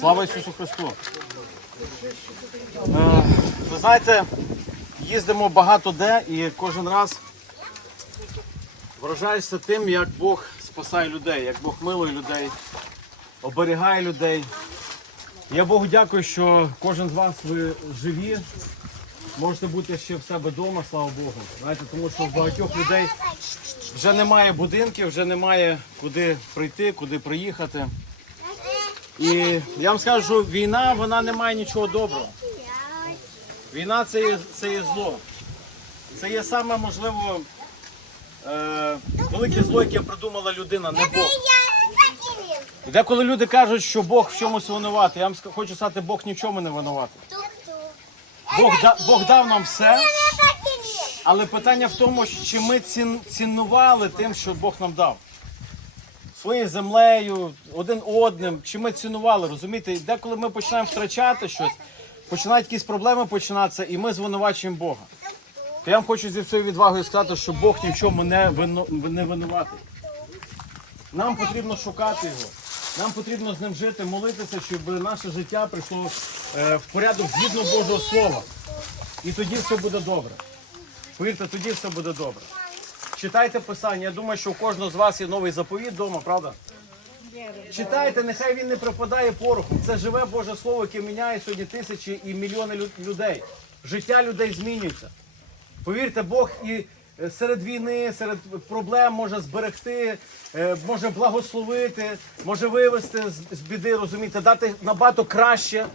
Слава Ісусу Христу! Е, Ви знаєте, їздимо багато де і кожен раз вражаєшся тим, як Бог спасає людей, як Бог милує людей, оберігає людей. Я Богу дякую, що кожен з вас ви живі. Можете бути ще в себе вдома, слава Богу. Знаєте, тому що в багатьох людей вже немає будинків, вже немає куди прийти, куди приїхати. І я вам скажу, війна вона не має нічого доброго. Війна це є, це є зло. Це є саме можливо е, велике зло, яке придумала людина, не Бог. І Деколи люди кажуть, що Бог в чомусь винуватий. Я вам хочу сказати, Бог ні в чому не винуватий. Бог, да, Бог дав нам все, але питання в тому, чи ми цінували тим, що Бог нам дав. Своєю землею, один одним, чи ми цінували, розумієте? І деколи ми починаємо втрачати щось, починають якісь проблеми починатися, і ми звинувачуємо Бога. То я вам хочу зі всією відвагою сказати, що Бог ні в чому не, вино, не винуватий. Нам потрібно шукати його. Нам потрібно з ним жити, молитися, щоб наше життя прийшло е, в порядок згідно Божого Слова. І тоді все буде добре. Повірте, тоді все буде добре. Читайте Писання. Я думаю, що у кожного з вас є новий заповіт вдома, правда? Читайте, нехай він не пропадає порохом. Це живе Боже Слово, яке міняє сьогодні тисячі і мільйони людей. Життя людей змінюється. Повірте, Бог і е, серед війни, серед проблем може зберегти, е, може благословити, може вивести з- біди, розумієте, дати набагато краще,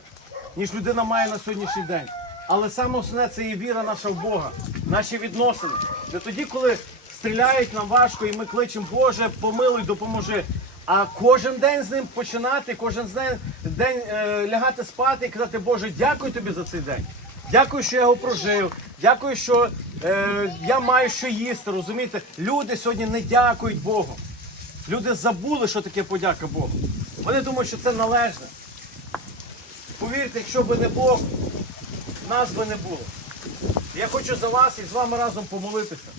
ніж людина має на сьогоднішній день. Але саме основне це є віра наша в Бога, наші відносини. Не тоді, коли стріляють нам важко, і ми кличемо Боже, помилуй, допоможи. А кожен день з ним починати, кожен день, е, лягати спати і казати, Боже, дякую тобі за цей день. Дякую, що я його прожив. Дякую, що е, я маю що їсти. Розумієте, люди сьогодні не дякують Богу. Люди забули, що таке подяка Богу. Вони думають, що це належне. Повірте, якщо би не Бог, нас би не було. Я хочу за вас і з вами разом помолитися.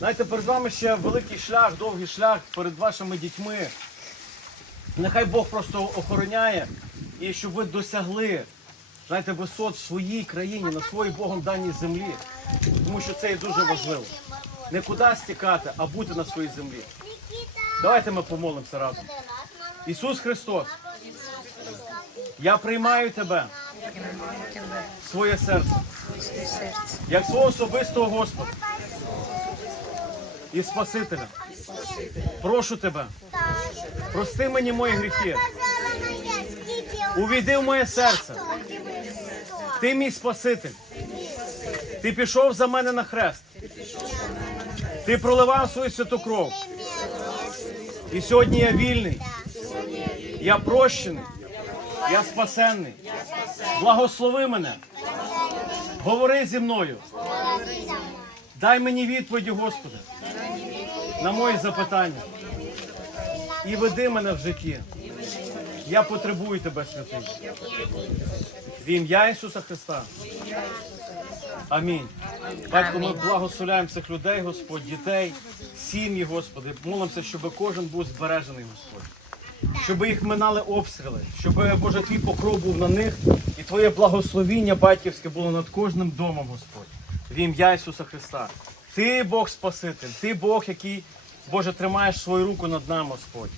Знаєте, перед вами ще великий шлях, довгий шлях перед вашими дітьми. Нехай Бог просто охороняє і щоб ви досягли знаєте, висот в своїй країні, на своїй Богом даній землі. Тому що це є дуже важливо. Не кудись тікати, а бути на своїй землі. Давайте ми помолимося разом. Ісус Христос, я приймаю тебе в своє серце, як свого особистого Господа і Спасителя. Прошу тебе, прости мені мої гріхи, увійди в моє серце. Ти мій Спаситель. Ти пішов за мене на хрест. Ти проливав свою святу кров. І сьогодні я вільний. Я прощений. Я спасенний. Благослови мене. Говори зі мною. Дай мені відповіді, Господи, на мої запитання. І веди мене в житті. Я потребую тебе, святий. В ім'я Ісуса Христа. Амінь. Батько, ми благословляємо цих людей, Господь, дітей, сім'ї, Господи. Молимося, щоб кожен був збережений, Господь. Щоб їх минали обстріли, щоб Боже твій покров був на них, і Твоє благословіння батьківське було над кожним домом, Господь. В ім'я Ісуса Христа. Ти Бог Спаситель, ти Бог, який, Боже, тримаєш свою руку над нами, Господь.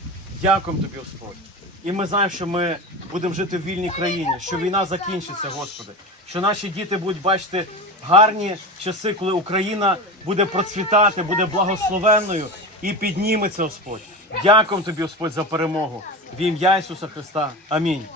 Дякуємо тобі, Господь. І ми знаємо, що ми будемо жити в вільній країні, що війна закінчиться, Господи. Що наші діти будуть бачити гарні часи, коли Україна буде процвітати, буде благословенною і підніметься, Господь. Дякуємо тобі, Господь, за перемогу. В ім'я Ісуса Христа. Амінь.